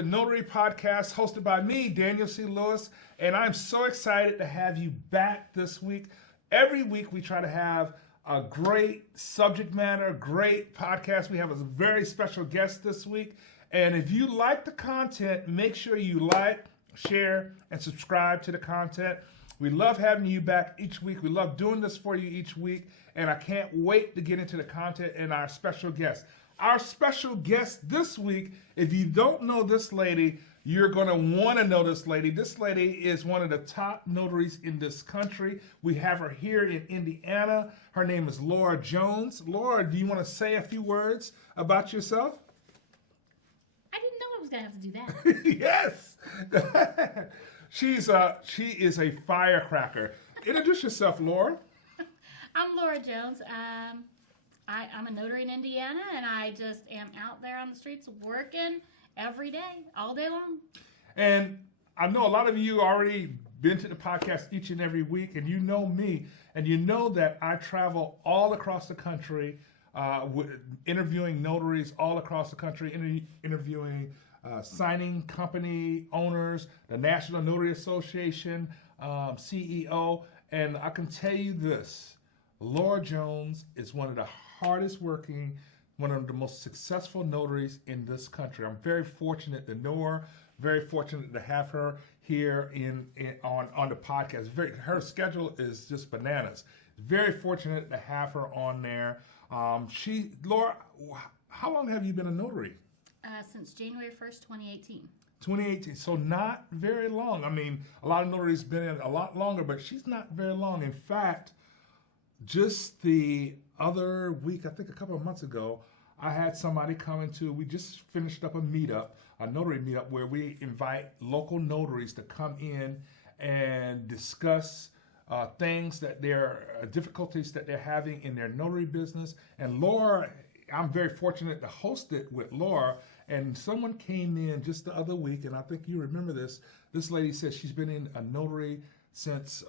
the Notary podcast hosted by me, Daniel C. Lewis, and I'm so excited to have you back this week. Every week we try to have a great subject matter, great podcast. We have a very special guest this week, and if you like the content, make sure you like, share, and subscribe to the content. We love having you back each week. We love doing this for you each week, and I can't wait to get into the content and our special guest. Our special guest this week, if you don't know this lady, you're going to want to know this lady. This lady is one of the top notaries in this country. We have her here in Indiana. Her name is Laura Jones. Laura, do you want to say a few words about yourself? I didn't know I was going to have to do Yes. that. She is a firecracker. Introduce yourself, Laura. I'm Laura Jones. I'm a notary in Indiana, and I just am out there on the streets working every day, all day long. And I know a lot of you already been to the podcast each and every week, and you know me, and you know that I travel all across the country interviewing notaries all across the country, interviewing signing company owners, the National Notary Association CEO, and I can tell you this, Laura Jones is one of the hardest working, one of the most successful notaries in this country. I'm very fortunate to know her, very fortunate to have her here on the podcast. Her schedule is just bananas. Very fortunate to have her on there. Laura, how long have you been a notary? Since January 1st, 2018. 2018, so not very long. I mean, a lot of notaries been in a lot longer, but she's not very long. In fact, just the other week, I think a couple of months ago, I had somebody come we just finished up a notary meetup, where we invite local notaries to come in and discuss things that difficulties that they're having in their notary business. And Laura, I'm very fortunate to host it with Laura, and someone came in just the other week, and I think you remember this. This lady said she's been in a notary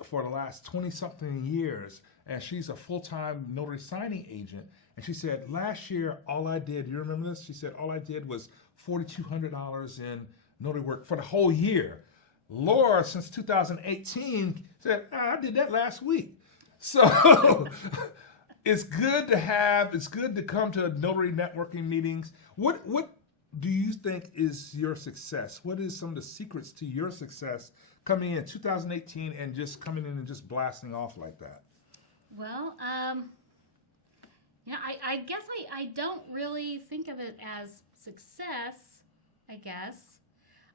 for the last 20-something years, and she's a full-time notary signing agent. And she said, last year, all I did, you remember this? She said, all I did was $4,200 in notary work for the whole year. Laura, since 2018, said, I did that last week. So it's good to come to notary networking meetings. What do you think is your success? What is some of the secrets to your success coming in 2018 and just coming in and just blasting off like that? Well, I guess I don't really think of it as success, I guess.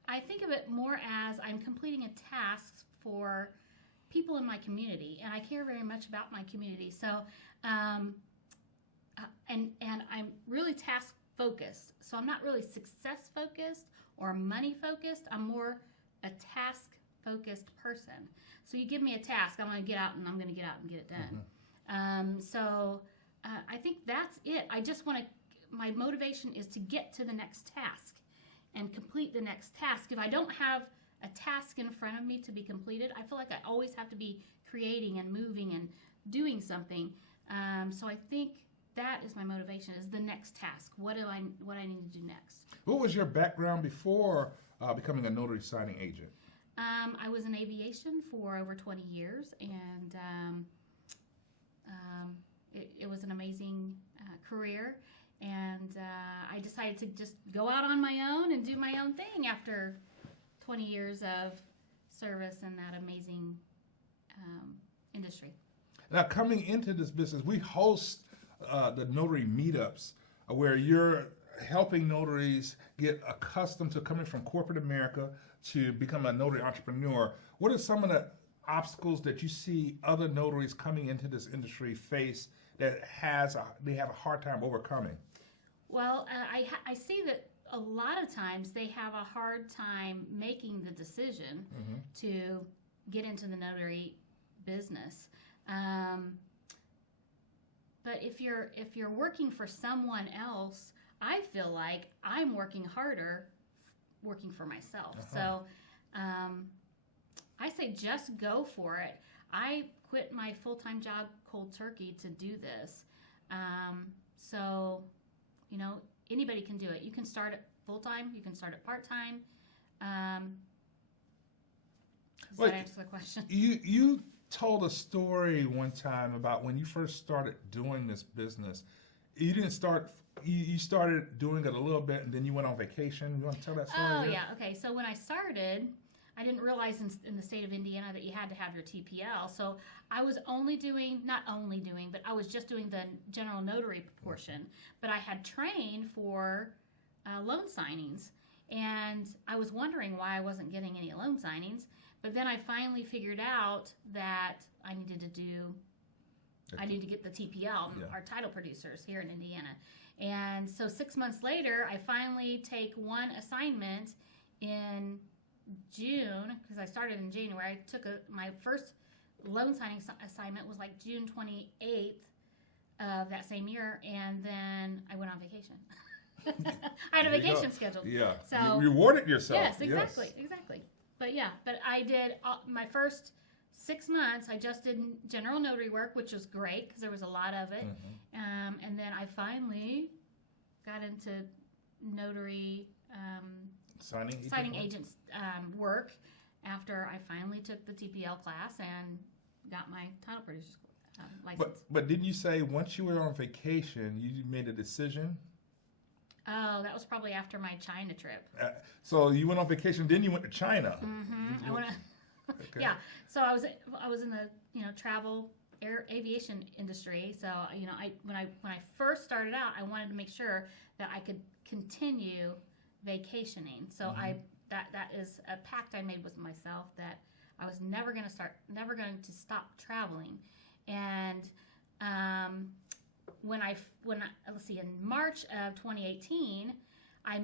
I think of it more as I'm completing a task for people in my community, and I care very much about my community. So, and I'm really task focused. So I'm not really success focused or money focused. I'm more a task focused person. So you give me a task, I'm going to get out and get it done. Mm-hmm. I think that's it. I just my motivation is to get to the next task and complete the next task. If I don't have a task in front of me to be completed, I feel like I always have to be creating and moving and doing something. So I think that is my motivation, is the next task. What I need to do next. What was your background before becoming a notary signing agent? I was in aviation for over 20 years, and it was an amazing career. And I decided to just go out on my own and do my own thing after 20 years of service in that amazing industry. Now, coming into this business, we host the notary meetups where you're helping notaries get accustomed to coming from corporate America to become a notary entrepreneur. What are some of the obstacles that you see other notaries coming into this industry face that they have a hard time overcoming? Well, I see that a lot of times they have a hard time making the decision to get into the notary business. But if you're working for someone else, I feel like I'm working harder working for myself. So I say just go for it. I quit my full-time job cold turkey to do this. So, anybody can do it. You can start full-time. You can start it part-time. Does Wait, that answer the question? You told a story one time about when you first started doing this business. You didn't start. You started doing it a little bit, and then you went on vacation. You want to tell that story? Oh, again? yeah. Okay. So when I started, I didn't realize in the state of Indiana that you had to have your TPL. So I was not only doing, but I was just doing the general notary portion. But I had trained for loan signings. And I was wondering why I wasn't getting any loan signings. But then I finally figured out that I needed to get the TPL, our title producers here in Indiana. And so 6 months later, I finally take one assignment in June, because I started in January. I took my first loan signing assignment was like June 28th of that same year, and then I went on vacation. I had a vacation scheduled. Yeah. So you rewarded yourself. Yes, exactly. But yeah, but I did my first 6 months. I just did general notary work, which was great because there was a lot of it. Mm-hmm. And then I finally got into notary signing agents work after I finally took the TPL class and got my title producer's license. But didn't you say once you were on vacation, you made a decision? Oh, that was probably after my China trip. So you went on vacation, then you went to China. Mm-hmm. I went. Okay. Yeah. So I was in the travel aviation industry. So when I first started out, I wanted to make sure that I could continue vacationing. So that is a pact I made with myself that I was never going to stop traveling. And let's see, in March of 2018, I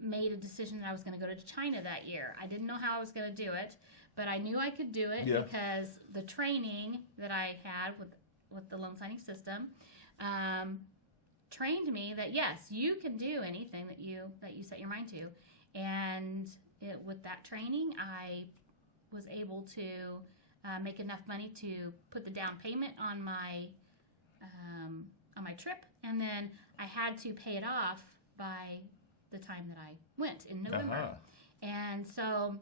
made a decision that I was going to go to China that year. I didn't know how I was going to do it, but I knew I could do it because the training that I had with the loan signing system trained me that yes, you can do anything that you set your mind to. And with that training, I was able to make enough money to put the down payment on my trip, and then I had to pay it off by the time that I went in November. And so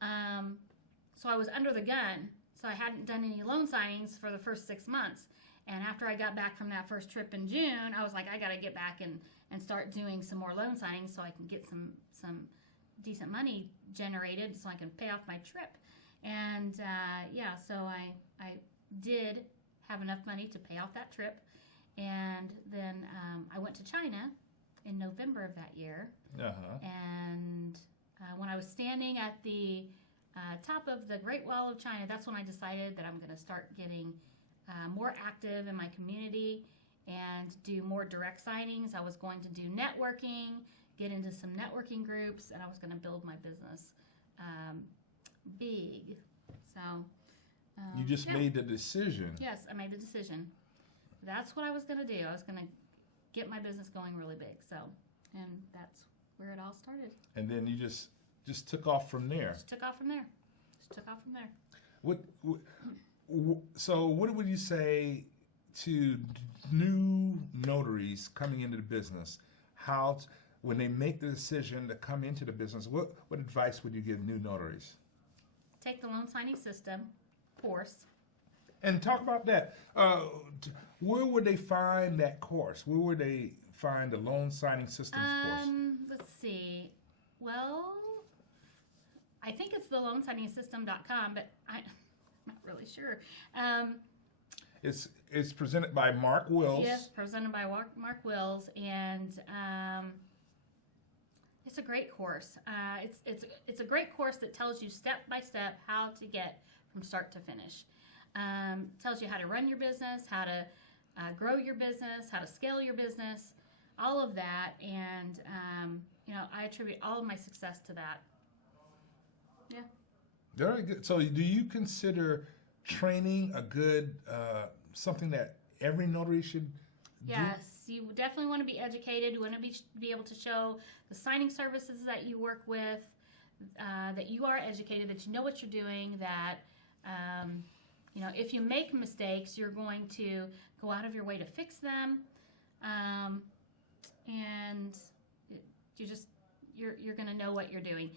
I was under the gun. So I hadn't done any loan signings for the first 6 months. And after I got back from that first trip in June, I was like, I got to get back and start doing some more loan signings so I can get some decent money generated so I can pay off my trip. And so I did have enough money to pay off that trip. And then I went to China in November of that year. And when I was standing at the top of the Great Wall of China, that's when I decided that I'm going to start getting more active in my community and do more direct signings. I was going to do networking, get into some networking groups, and I was going to build my business big. So you just made the decision. Yes, I made the decision. That's what I was going to do. I was going to get my business going really big. So, and that's where it all started. And then you just took off from there. Just took off from there. So what would you say to new notaries coming into the business? When they make the decision to come into the business, what advice would you give new notaries? Take the loan signing system course. And talk about that. Where would they find that course? Where would they find the loan signing systems course? Let's see. Well, I think it's the loansigningsystem.com, but I'm not really sure. It's presented by Mark Wills. Yes, presented by Mark Wills, and it's a great course. It's a great course that tells you step by step how to get from start to finish. Tells you how to run your business, how to grow your business, how to scale your business, all of that, and I attribute all of my success to that. Yeah. Very good. So, do you consider training a good something that every notary should do? Yes, you definitely want to be educated. You want to be able to show the signing services that you work with, that you are educated, that you know what you're doing, that if you make mistakes, you're going to go out of your way to fix them, and you're going to know what you're doing.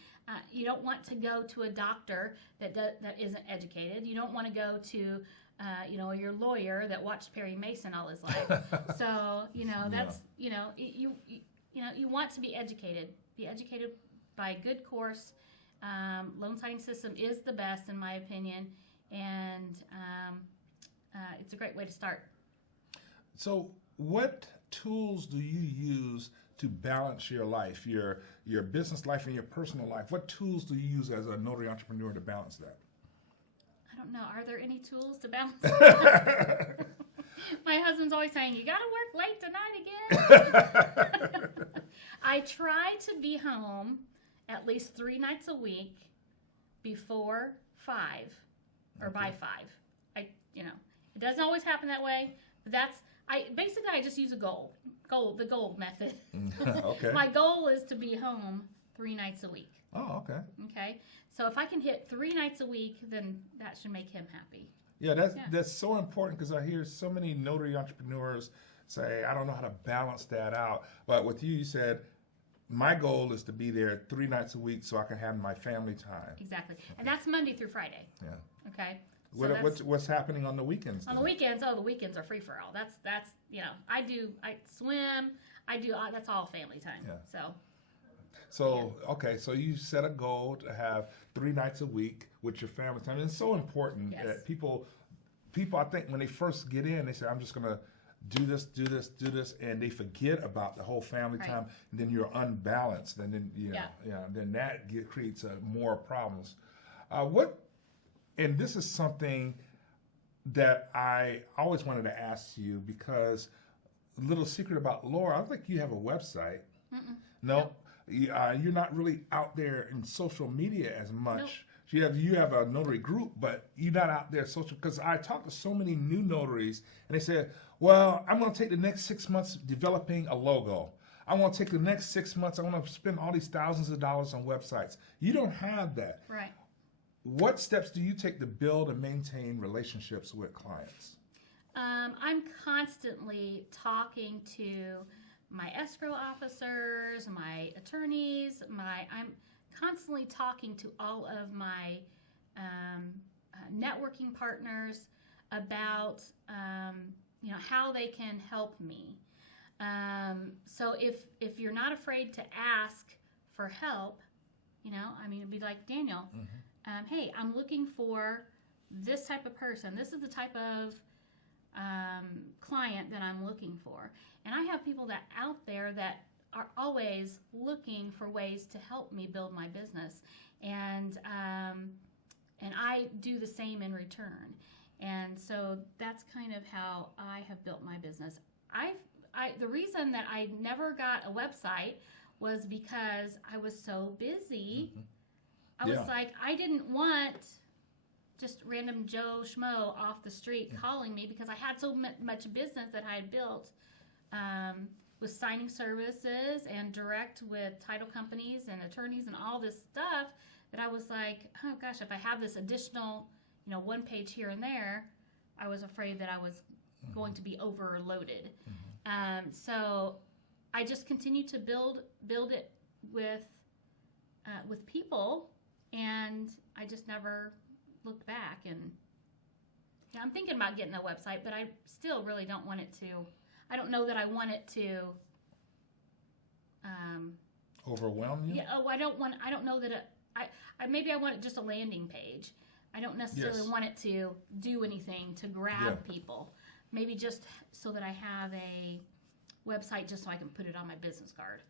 You don't want to go to a doctor that isn't educated. You don't want to go to your lawyer that watched Perry Mason all his life. So that's you want to be educated. Be educated by a good course. Loan signing system is the best in my opinion, and it's a great way to start. So, what tools do you use to balance your life, your business life and your personal life? What tools do you use as a notary entrepreneur to balance that? I don't know. Are there any tools to balance that? My husband's always saying, you got to work late tonight again. I try to be home at least 3 nights a week before 5 or by 5. It doesn't always happen that way, but I just use a goal, the goal method. Okay. My goal is to be home 3 nights a week. Oh, okay. Okay. So if I can hit 3 nights a week, then that should make him happy. Yeah, that's so important, because I hear so many notary entrepreneurs say, I don't know how to balance that out. But with you said, my goal is to be there 3 nights a week so I can have my family time. Exactly. And that's Monday through Friday. Yeah. Okay. So What's happening on the weekends? On the weekends, the weekends are free for all. That's I swim, that's all family time. Yeah. So okay, so you set a goal to have 3 nights a week with your family time. And it's so important that people, I think when they first get in, they say, I'm just gonna do this, and they forget about the whole family time, and then you're unbalanced, and then then that creates more problems. And this is something that I always wanted to ask you, because a little secret about Laura, I don't think you have a website. Mm-mm. No, you're not really out there in social media as much. Nope. You have a notary group, but you're not out there social. Because I talked to so many new notaries, and they said, well, I'm going to take the next 6 months developing a logo. I want to take the next 6 months, I want to spend all these thousands of dollars on websites. You don't have that. Right. What steps do you take to build and maintain relationships with clients? I'm constantly talking to my escrow officers, my attorneys, I'm constantly talking to all of my networking partners about how they can help me. So if you're not afraid to ask for help, it'd be like, Daniel, hey, I'm looking for this type of person. This is the type of client that I'm looking for. And I have people that out there that are always looking for ways to help me build my business. And I do the same in return. And so that's kind of how I have built my business. The reason that I never got a website was because I was so busy. I was like, I didn't want just random Joe Schmo off the street calling me, because I had so much business that I had built with signing services and direct with title companies and attorneys and all this stuff, that I was like, oh gosh, if I have this additional, one page here and there, I was afraid that I was going to be overloaded. So I just continued to build it with people, and I just never looked back. And I'm thinking about getting a website, but I still really don't want it to. I don't know that I want it to overwhelm you. Yeah. Oh, I don't know that maybe I want it just a landing page. I don't necessarily want it to do anything to grab people. Maybe just so that I have a website, just so I can put it on my business card.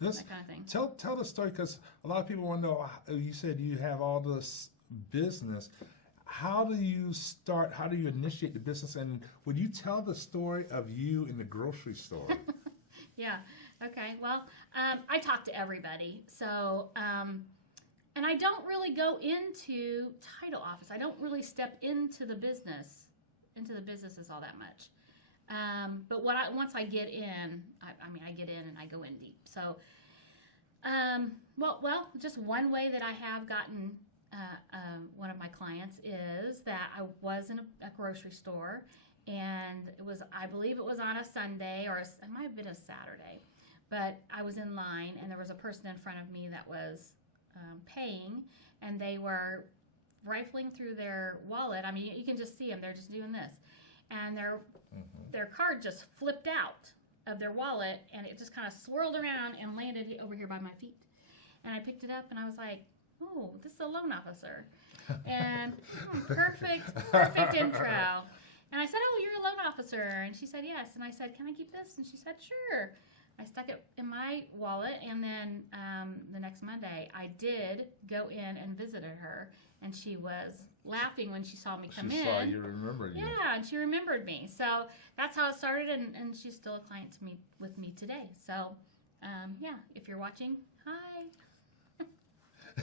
That kind of thing. Tell the story, because a lot of people want to know. You said you have all this business. How do you start? How do you initiate the business? And would you tell the story of you in the grocery store? Yeah. Okay. Well, I talk to everybody. So, and I don't really go into title office. I don't really step into the businesses all that much. But once I get in, I get in and I go in deep. So, well, just one way that I have gotten one of my clients is that I was in a grocery store, and I believe it was on a Sunday, or it might have been a Saturday, but I was in line, and there was a person in front of me that was paying, and they were rifling through their wallet. I mean, you can just see them. They're just doing this. And their card just flipped out of their wallet, and it just kind of swirled around and landed over here by my feet. And I picked it up, and I was like, oh, this is a loan officer. And perfect intro. And I said, oh, you're a loan officer. And she said, yes. And I said, can I keep this? And she said, sure. I stuck it in my wallet, and then the next Monday, I did go in and visited her, and she was laughing when she saw me come in. She saw you, remembered you. Yeah, and she remembered me. So that's how it started, and she's still a client with me today. So, yeah, if you're watching, hi.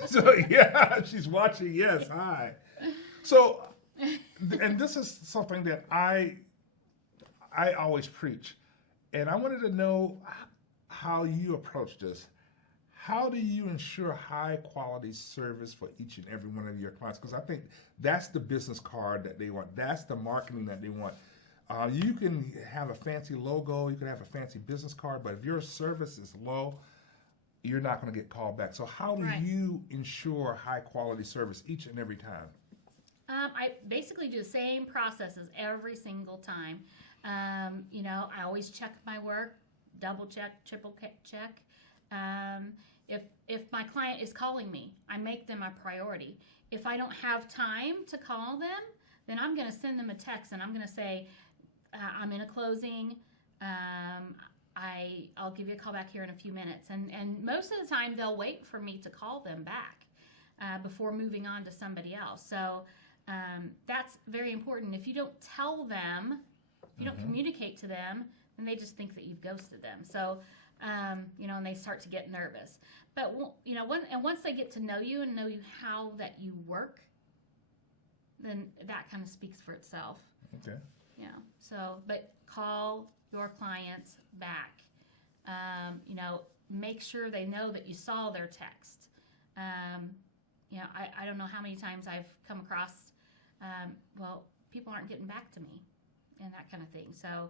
So, yeah, she's watching. Yes, hi. So, and this is something that I always preach. And I wanted to know how you approach this. How do you ensure high quality service for each and every one of your clients? Because I think that's the business card that they want. That's the marketing that they want. You can have a fancy logo, you can have a fancy business card, but if your service is low, you're not going to get called back. So how do you ensure high quality service each and every time? I basically do the same processes every single time. I always check my work, double check, triple check. If my client is calling me, I make them a priority. If I don't have time to call them, then I'm going to send them a text, and I'm going to say, I'm in a closing. I'll give you a call back here in a few minutes. And most of the time, they'll wait for me to call them back before moving on to somebody else. So that's very important. If you don't tell them, if you don't communicate to them, then they just think that you've ghosted them. So, and they start to get nervous. But, once they get to know you and know you how that you work, then that kind of speaks for itself. Okay. Yeah. So, but call your clients back. Make sure they know that you saw their text. I don't know how many times I've come across, people aren't getting back to me and that kind of thing. So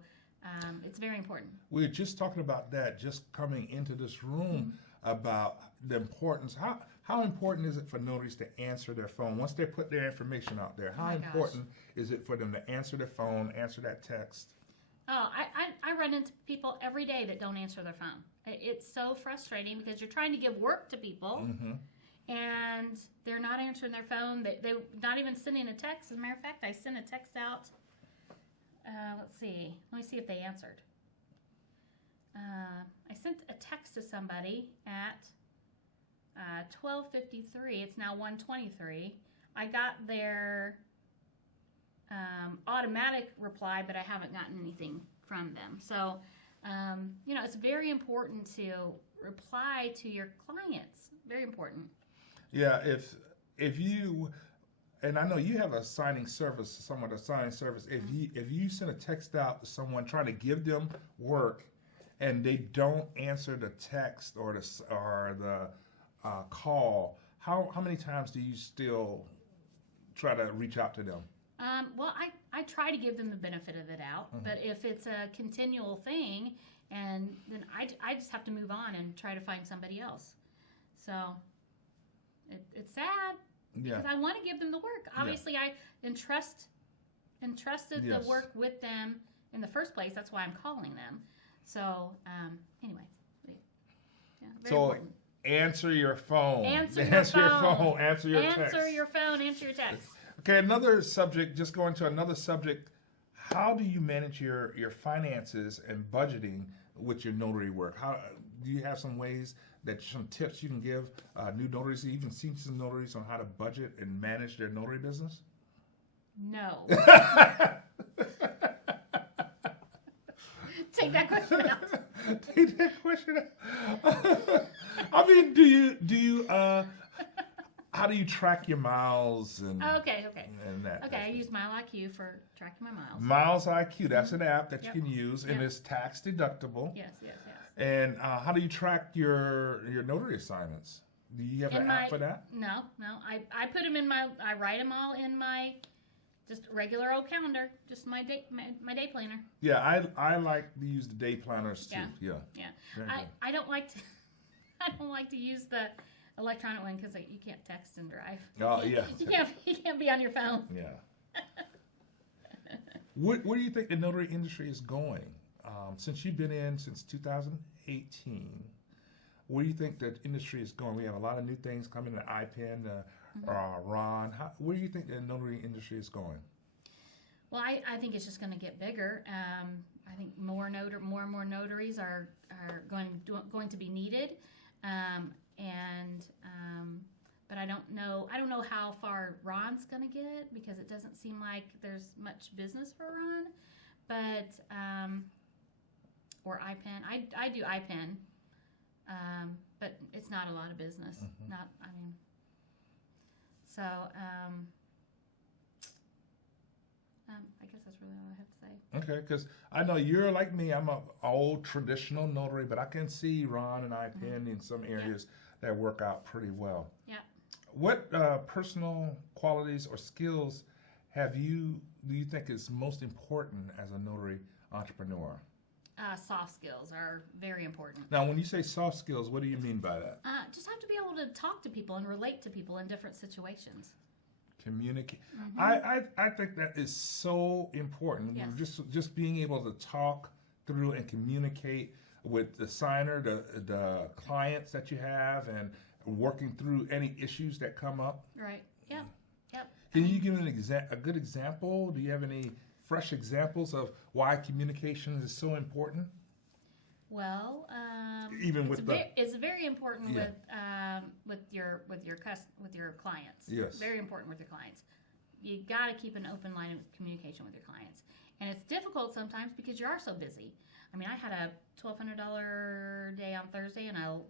it's very important. We were just talking about that, just coming into this room, about the importance. How important is it for notaries to answer their phone once they put their information out there? How important is it for them to answer their phone, answer that text? Oh, I run into people every day that don't answer their phone. It's so frustrating because you're trying to give work to people, and they're not answering their phone. They're not even sending a text. As a matter of fact, I sent a text out. Let's see. Let me see if they answered. I sent a text to somebody at 12:53. It's now 1:23. I got their automatic reply, but I haven't gotten anything from them. So, it's very important to reply to your clients. Very important. Yeah, if you, and I know you have a signing service, somewhat a signing service. If you send a text out to someone trying to give them work, and they don't answer the text or the call, how many times do you still try to reach out to them? I try to give them the benefit of the doubt, but if it's a continual thing, and then I just have to move on and try to find somebody else. So it's sad because I want to give them the work. Obviously, I entrusted the work with them in the first place. That's why I'm calling them. So anyway, very important. Answer your phone. Answer your phone. Answer your text. Answer your phone. Answer your text. Okay, another subject, just going to another subject. How do you manage your finances and budgeting with your notary work? How do you have some ways, some tips you can give new notaries, even seasoned notaries, on how to budget and manage their notary business? No. Take that question out. Take that question out. I mean, do you how do you track your miles and Okay. And that? Okay, I use MileIQ for tracking my miles. Miles IQ, that's an app that you can use, and it's tax deductible. Yes. And how do you track your notary assignments? Do you have an app for that? No. I put them in I write them all in my Just a regular old calendar, just my day planner. Yeah, I like to use the day planners too. Yeah. Very good. I don't like to I don't like to use the electronic one because you can't text and drive. Oh, yeah. You can't be on your phone. Yeah. Where do you think the notary industry is going? Since you've been in since 2018, where do you think the industry is going? We have a lot of new things coming, the IPEN, Ron. Where do you think the notary industry is going? Well, I think it's just going to get bigger. I think more and more notaries are going to be needed, but I don't know how far Ron's going to get because it doesn't seem like there's much business for Ron, but or IPEN. I do IPEN, but it's not a lot of business. So. I guess that's really all I have to say. Okay, because I know you're like me. I'm an old traditional notary, but I can see Ron and IPEN in some areas that work out pretty well. Yeah. What personal qualities or skills do you think is most important as a notary entrepreneur? Soft skills are very important. Now, when you say soft skills, what do you mean by that? Just have to be able to talk to people and relate to people in different situations. Communicate. I think that is so important. Yes. Just being able to talk through and communicate with the signer, the clients that you have, and working through any issues that come up. Right. Yep. Yep. Can you give a good example? Do you have any fresh examples of why communication is so important? Well, it's very important with your clients. Yes. Very important with your clients. You got to keep an open line of communication with your clients, and it's difficult sometimes because you are so busy. I mean, I had a $1,200 day on Thursday and a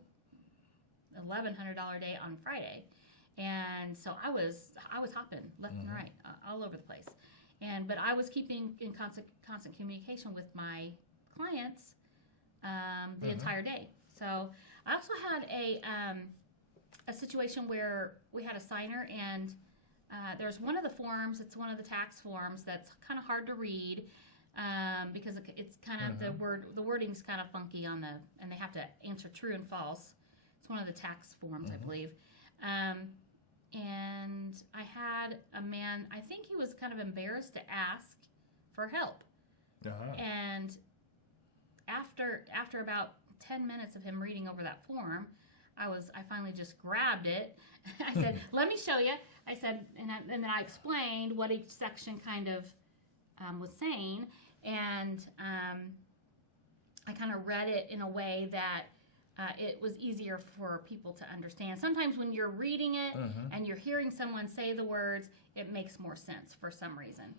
$1,100 day on Friday, and so I was hopping left and right all over the place, but I was keeping in constant communication with my clients. The entire day. So I also had a situation where we had a signer and there's one of the forms. It's one of the tax forms that's kind of hard to read because it's kind of the wording's kind of funky and they have to answer true and false. It's one of the tax forms, I believe. And I had a man. I think he was kind of embarrassed to ask for help, and after about 10 minutes of him reading over that form, I finally just grabbed it. I said, "Let me show you." I said, and then I explained what each section kind of was saying, and I kind of read it in a way that it was easier for people to understand. Sometimes when you're reading it and you're hearing someone say the words, it makes more sense for some reason.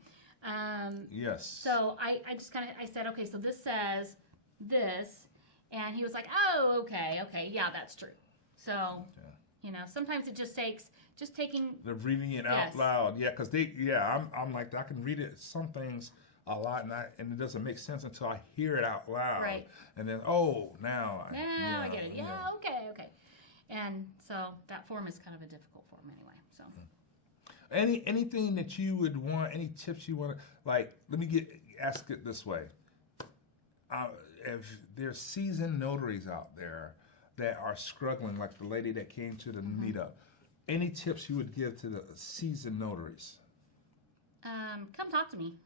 Yes. So I just I said, okay, so this says this, and he was like, oh, okay, yeah, that's true. So sometimes it just takes taking the reading it out loud, because I'm like, I can read it some things a lot, and it doesn't make sense until I hear it out loud, right? And then now I get it. Okay. And so that form is kind of a difficult form anyway. So anything that you would want, any tips you want to, like, let me ask it this way. If there's seasoned notaries out there that are struggling, like the lady that came to the meetup, any tips you would give to the seasoned notaries? Come talk to me.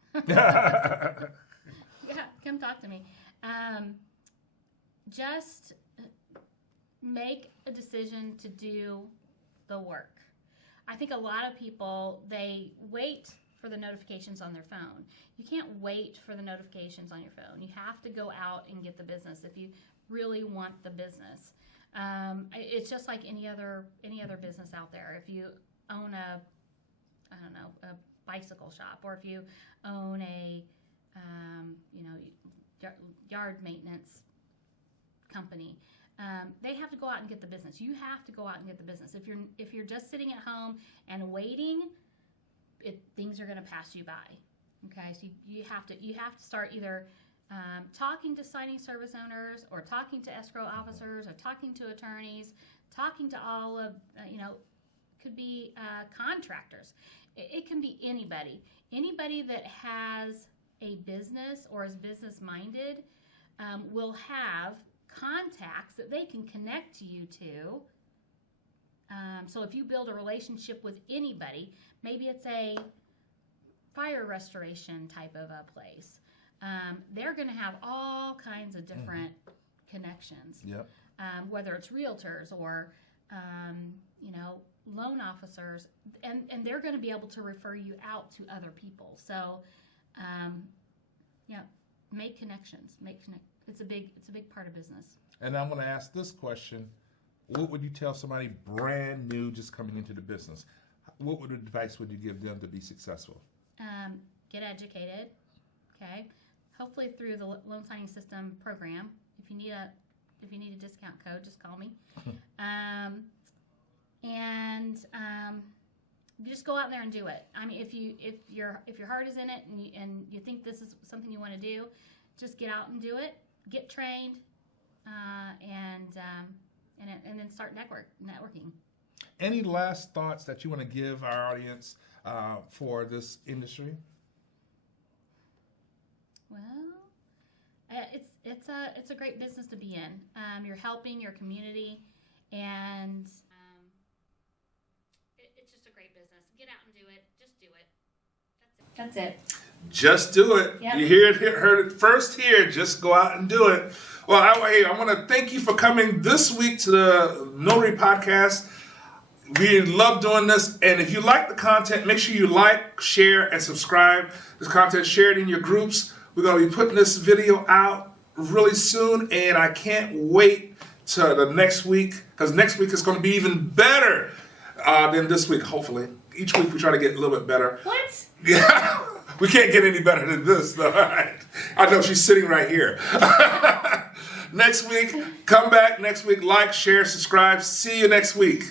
Come talk to me. Just make a decision to do the work. I think a lot of people, they wait for the notifications on their phone. You can't wait for the notifications on your phone. You have to go out and get the business if you really want the business. It's just like any other business out there. If you own a bicycle shop, or if you own a yard maintenance company, they have to go out and get the business. You have to go out and get the business. If you're just sitting at home and waiting, things are going to pass you by. Okay, so you have to start either talking to signing service owners, or talking to escrow officers, or talking to attorneys, talking to all of could be contractors. It can be anybody. Anybody that has a business or is business minded will have contacts that they can connect you to. So if you build a relationship with anybody, maybe it's a fire restoration type of a place, they're going to have all kinds of different connections. Yep. Whether it's realtors or loan officers, and they're going to be able to refer you out to other people. So make connections. It's a big part of business. And I'm going to ask this question: what would you tell somebody brand new just coming into the business? What advice would you give them to be successful? Get educated. Okay. Hopefully through the loan signing system program. If you need a discount code, just call me. Just go out there and do it. I mean, if your heart is in it and you think this is something you want to do, just get out and do it. Get trained, and then start networking. Any last thoughts that you want to give our audience for this industry? Well, it's a great business to be in. You're helping your community, and it's just a great business. Get out and do it. Just do it. That's it. Just do it. Yep. You heard it first here. Just go out and do it. Well, I want to thank you for coming this week to the Notary Podcast. We love doing this. And if you like the content, make sure you like, share, and subscribe. This content, share it in your groups. We're going to be putting this video out really soon. And I can't wait to the next week, because next week is going to be even better than this week, hopefully. Each week we try to get a little bit better. What? Yeah. We can't get any better than this, though. I know she's sitting right here. Next week, come back next week, like, share, subscribe. See you next week.